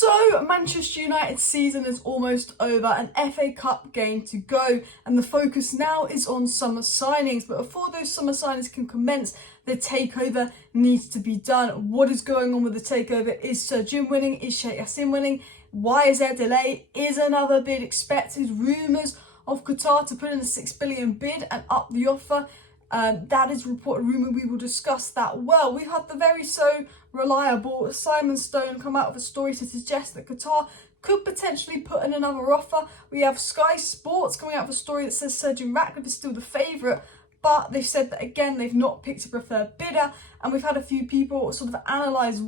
So, Manchester United's season is almost over, an FA Cup game to go, and the focus now is on summer signings. But before those summer signings can commence, the takeover needs to be done. What is going on with the takeover? Is Sir Jim winning? Is Sheikh Jassim winning? Why is there a delay? Is another bid expected? Rumours of Qatar to put in a $6 billion bid and up the offer. That is reported rumour. We will discuss that. Well, we've had the very so reliable Simon Stone come out with a story to suggest that Qatar could potentially put in another offer. We have Sky Sports coming out with a story that says Sir Jim Ratcliffe is still the favourite, but they've said that again they've not picked a preferred bidder, and we've had a few people sort of analyse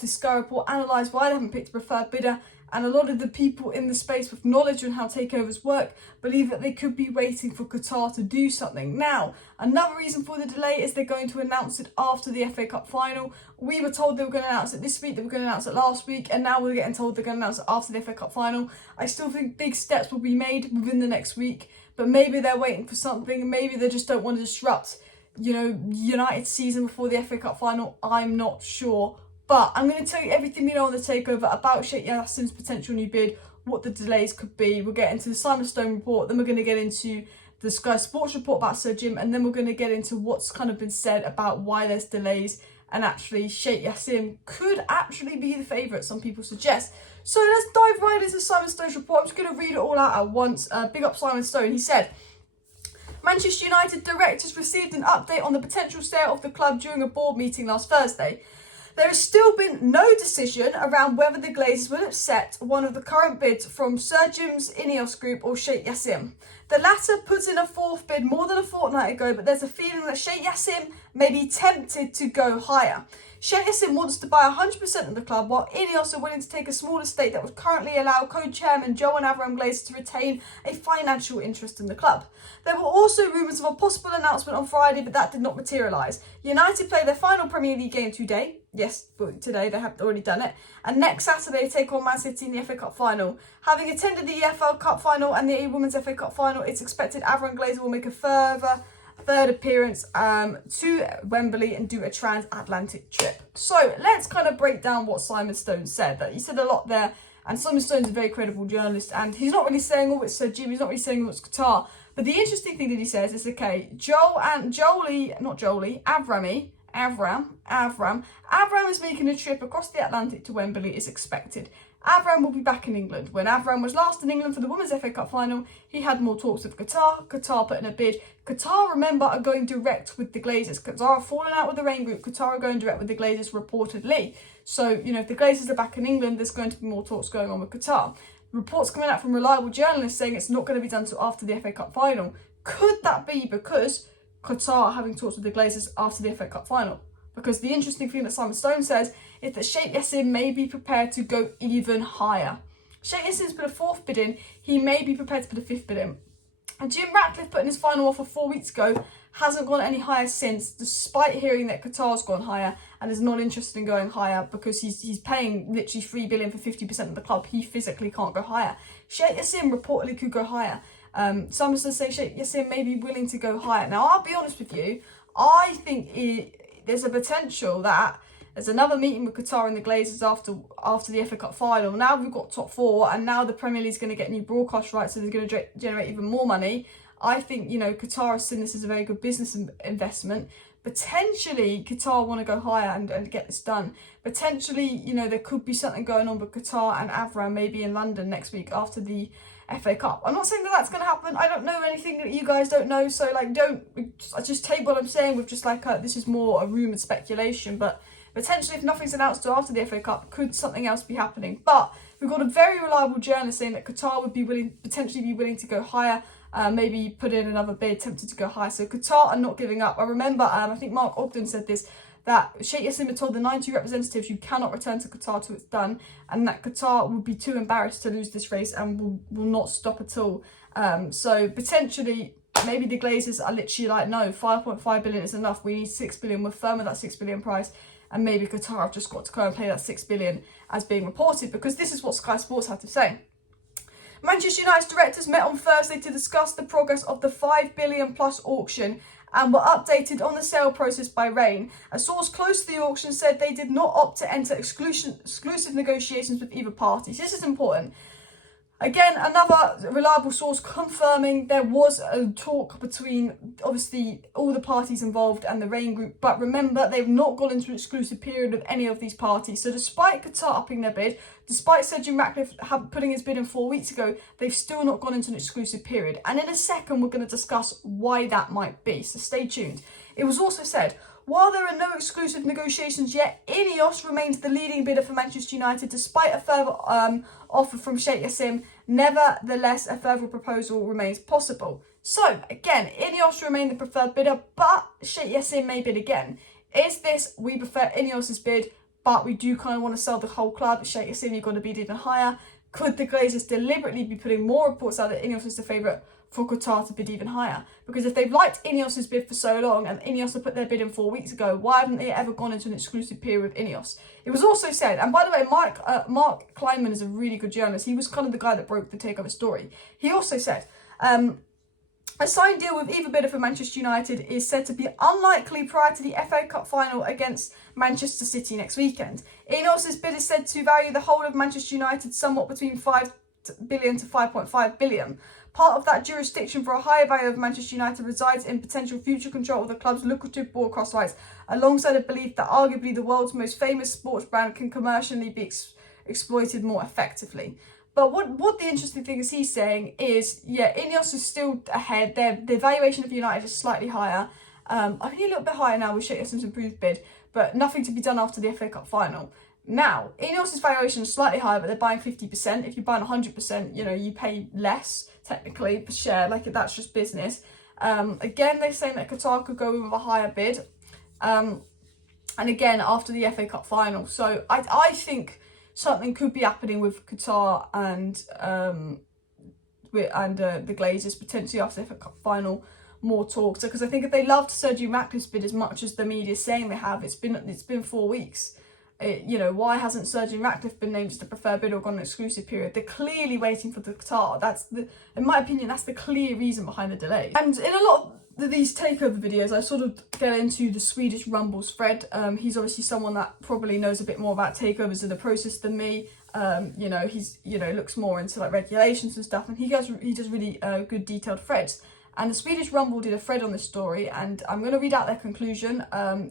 this Sky report, analyse why they haven't picked a preferred bidder. And a lot of the people in the space with knowledge on how takeovers work believe that they could be waiting for Qatar to do something. Now, another reason for the delay is they're going to announce it after the FA Cup final. We were told they were going to announce it this week, they were going to announce it last week, and now we're getting told they're going to announce it after the FA Cup final. I still think big steps will be made within the next week, but maybe they're waiting for something. Maybe they just don't want to disrupt, United's season before the FA Cup final. I'm not sure. But I'm going to tell you everything we know on the takeover about Sheikh Jassim's potential new bid, what the delays could be. We'll get into the Simon Stone report, then we're going to get into the Sky Sports report about Sir Jim, and then we're going to get into what's kind of been said about why there's delays, and actually Sheikh Jassim could actually be the favourite, some people suggest. So let's dive right into Simon Stone's report. I'm just going to read it all out at once. Big up Simon Stone. He said, Manchester United directors received an update on the potential sale of the club during a board meeting last Thursday. There has still been no decision around whether the Glazers will accept one of the current bids from Sir Jim's Ineos Group or Sheikh Jassim. The latter put in a fourth bid more than a fortnight ago, but there's a feeling that Sheikh Jassim may be tempted to go higher. Sheikh Jassim wants to buy 100% of the club, while Ineos are willing to take a smaller stake that would currently allow co-chairman Joel and Avram Glazer to retain a financial interest in the club. There were also rumours of a possible announcement on Friday, but that did not materialise. United play their final Premier League game today. Yes, but today they have already done it. And next Saturday they take on Man City in the FA Cup final. Having attended the EFL Cup final and the Women's FA Cup final, it's expected Avram and Glazer will make a third appearance to Wembley and do a transatlantic trip. So let's kind of break down what Simon Stone said. That he said a lot there, and Simon Stone's a very credible journalist, and he's not really saying all it's Sir Jim, he's not really saying all it's Qatar. But the interesting thing that he says is, okay, Avram is making a trip across the Atlantic to Wembley is expected. Avram will be back in England. When Avram was last in England for the Women's FA Cup final, he had more talks with Qatar. Qatar put in a bid. Qatar, remember, are going direct with the Glazers. Qatar are falling out with the Rain Group. Qatar are going direct with the Glazers, reportedly. So, if the Glazers are back in England, there's going to be more talks going on with Qatar. Reports coming out from reliable journalists saying it's not going to be done until after the FA Cup final. Could that be because Qatar are having talks with the Glazers after the FA Cup final? Because the interesting thing that Simon Stone says is that Sheikh Jassim may be prepared to go even higher. Sheikh Jassim's put a fourth bid in, he may be prepared to put a fifth bid in. And Jim Ratcliffe put in his final offer 4 weeks ago, hasn't gone any higher since, despite hearing that Qatar's gone higher and is not interested in going higher because he's paying literally $3 billion for 50% of the club. He physically can't go higher. Sheikh Jassim reportedly could go higher. Some say Sheikh Jassim may be willing to go higher. Now, I'll be honest with you, I think there's a potential that there's another meeting with Qatar and the Glazers after the FA Cup final. Now we've got top four, and now the Premier League's going to get new broadcast rights, so they're going to generate even more money. I think, Qatar has seen this as a very good business investment. Potentially, Qatar want to go higher and get this done. Potentially, there could be something going on with Qatar and Avram maybe in London next week after the FA Cup. I'm not saying that that's going to happen. I don't know anything that you guys don't know, so I just take what I'm saying with just this is more a rumoured speculation, but potentially if nothing's announced till after the FA Cup, could something else be happening? But we've got a very reliable journalist saying that Qatar would potentially be willing to go higher, maybe put in another bid, tempted to go higher. So Qatar are not giving up. I remember, I think Mark Ogden said this, that Sheikh Jassim had told the 92 representatives you cannot return to Qatar till it's done, and that Qatar would be too embarrassed to lose this race and will not stop at all. So potentially, maybe the Glazers are literally no, 5.5 billion is enough. We need 6 billion. We're firm with that 6 billion price. And maybe Qatar have just got to go and play that 6 billion as being reported, because this is what Sky Sports had to say. Manchester United's directors met on Thursday to discuss the progress of the 5 billion plus auction and were updated on the sale process by Rain. A source close to the auction said they did not opt to enter exclusive negotiations with either party. This is important. Again, another reliable source confirming there was a talk between, obviously, all the parties involved and the Rain Group. But remember, they've not gone into an exclusive period with any of these parties. So despite Qatar upping their bid, despite Sir Jim Ratcliffe putting his bid in 4 weeks ago, they've still not gone into an exclusive period. And in a second, we're going to discuss why that might be. So stay tuned. It was also said, while there are no exclusive negotiations yet, Ineos remains the leading bidder for Manchester United despite a further offer from Sheikh Jassim. Nevertheless, a further proposal remains possible. So, again, Ineos remain the preferred bidder, but Sheikh Jassim may bid again. Is this, we prefer Ineos's bid, but we do kind of want to sell the whole club? Sheikh Jassim, you've got to bid even higher. Could the Glazers deliberately be putting more reports out that Ineos is the favourite for Qatar to bid even higher? Because if they've liked Ineos's bid for so long and Ineos have put their bid in 4 weeks ago, why haven't they ever gone into an exclusive period with Ineos? It was also said, and by the way, Mark Kleinman is a really good journalist. He was kind of the guy that broke the takeover story. He also said, a signed deal with either bidder for Manchester United is said to be unlikely prior to the FA Cup final against Manchester City next weekend. Ineos's bid is said to value the whole of Manchester United somewhat between 5 billion to 5.5 billion. Part of that jurisdiction for a higher value of Manchester United resides in potential future control of the club's lucrative broadcast rights, alongside a belief that arguably the world's most famous sports brand can commercially be exploited more effectively. But what the interesting thing is he's saying is, yeah, Ineos is still ahead. The valuation of United is slightly higher. I think a little bit higher now with Sheikh Jassim's improved bid, but nothing to be done after the FA Cup final. Now, Ineos' valuation is slightly higher, but they're buying 50%. If you're buying 100%, you pay less, technically, per share. Like, that's just business. Again, they're saying that Qatar could go with a higher bid. And again, after the FA Cup final. So, I think something could be happening with Qatar and the Glazers, potentially after the FA Cup final. More talks. Because I think if they loved Sir Jim Ratcliffe's bid as much as the media is saying they have, it's been 4 weeks. Why hasn't Sir Jim Ratcliffe been named as the preferred bidder or gone an exclusive period? They're clearly waiting for the Qatar. In my opinion, that's the clear reason behind the delay. And in a lot of these takeover videos, I sort of get into the Swedish Rumbles Fred. He's obviously someone that probably knows a bit more about takeovers and the process than me. He's looks more into like regulations and stuff, and he does really good detailed threads. And the Swedish Rumble did a thread on this story, and I'm going to read out their conclusion.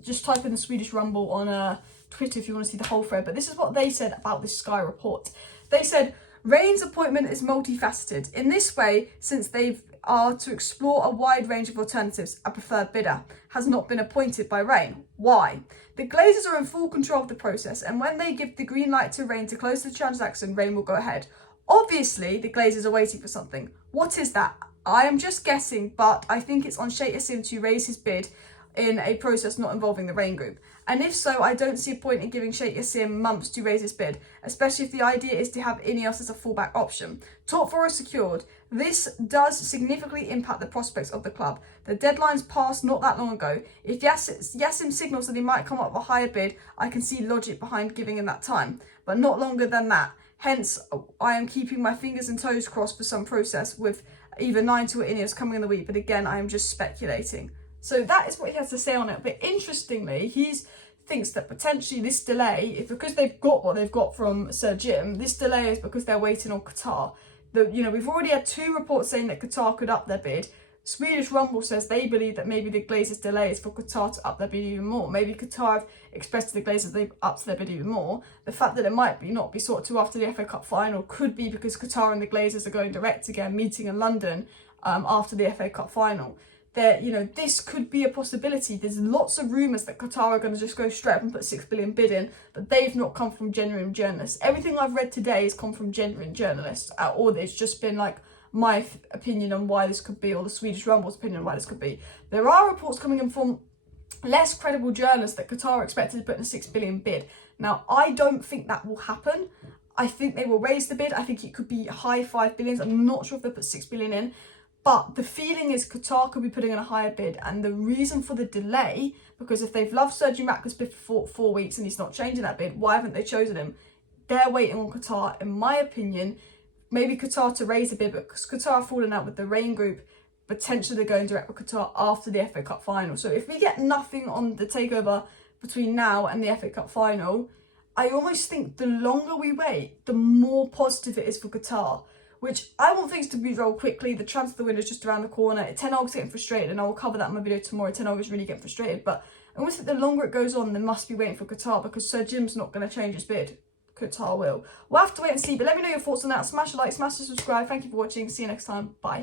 Just type in the Swedish Rumble on Twitter if you want to see the whole thread, but this is what they said about this Sky report. They said, Rain's appointment is multifaceted. In this way, since they are to explore a wide range of alternatives, a preferred bidder has not been appointed by Rain. Why? The Glazers are in full control of the process, and when they give the green light to Rain to close the transaction, Rain will go ahead. Obviously, the Glazers are waiting for something. What is that? I am just guessing, but I think it's on Sheikh Jassim to raise his bid in a process not involving the Rain Group. And if so, I don't see a point in giving Sheikh Jassim months to raise his bid, especially if the idea is to have Ineos as a fallback option. Top 4 is secured. This does significantly impact the prospects of the club. The deadline's passed not that long ago. If Jassim signals that he might come up with a higher bid, I can see logic behind giving him that time, but not longer than that. Hence, I am keeping my fingers and toes crossed for some process with either 9 or Ineos coming in the week, but again, I am just speculating. So that is what he has to say on it. But interestingly, he thinks that potentially this delay, because they've got what they've got from Sir Jim, this delay is because they're waiting on Qatar. We've already had 2 reports saying that Qatar could up their bid. Swedish Rumble says they believe that maybe the Glazers' delay is for Qatar to up their bid even more. Maybe Qatar have expressed to the Glazers they've upped their bid even more. The fact that it might not be sought to after the FA Cup final could be because Qatar and the Glazers are going direct again, meeting in London after the FA Cup final. This could be a possibility. There's lots of rumours that Qatar are going to just go straight up and put 6 billion bid in, but they've not come from genuine journalists. Everything I've read today has come from genuine journalists, or it's just been like my opinion on why this could be, or the Swedish Rumble's opinion on why this could be. There are reports coming in from less credible journalists that Qatar are expected to put in a 6 billion bid. Now, I don't think that will happen. I think they will raise the bid. I think it could be high 5 billions. I'm not sure if they'll put 6 billion in. But the feeling is Qatar could be putting in a higher bid. And the reason for the delay, because if they've loved Sir Jim Ratcliffe's bid for 4 weeks and he's not changing that bid, why haven't they chosen him? They're waiting on Qatar, in my opinion. Maybe Qatar to raise a bid, but because Qatar have fallen out with the Rain Group, potentially they're going direct with Qatar after the FA Cup final. So if we get nothing on the takeover between now and the FA Cup final, I almost think the longer we wait, the more positive it is for Qatar, which I want things to be rolled quickly. The transfer window is just around the corner. Ten Hag's getting frustrated, and I will cover that in my video tomorrow. Ten Hag is really getting frustrated, but I almost think the longer it goes on, they must be waiting for Qatar, because Sir Jim's not going to change his bid. Qatar will. We'll have to wait and see, but let me know your thoughts on that. Smash a like, smash the subscribe. Thank you for watching. See you next time. Bye.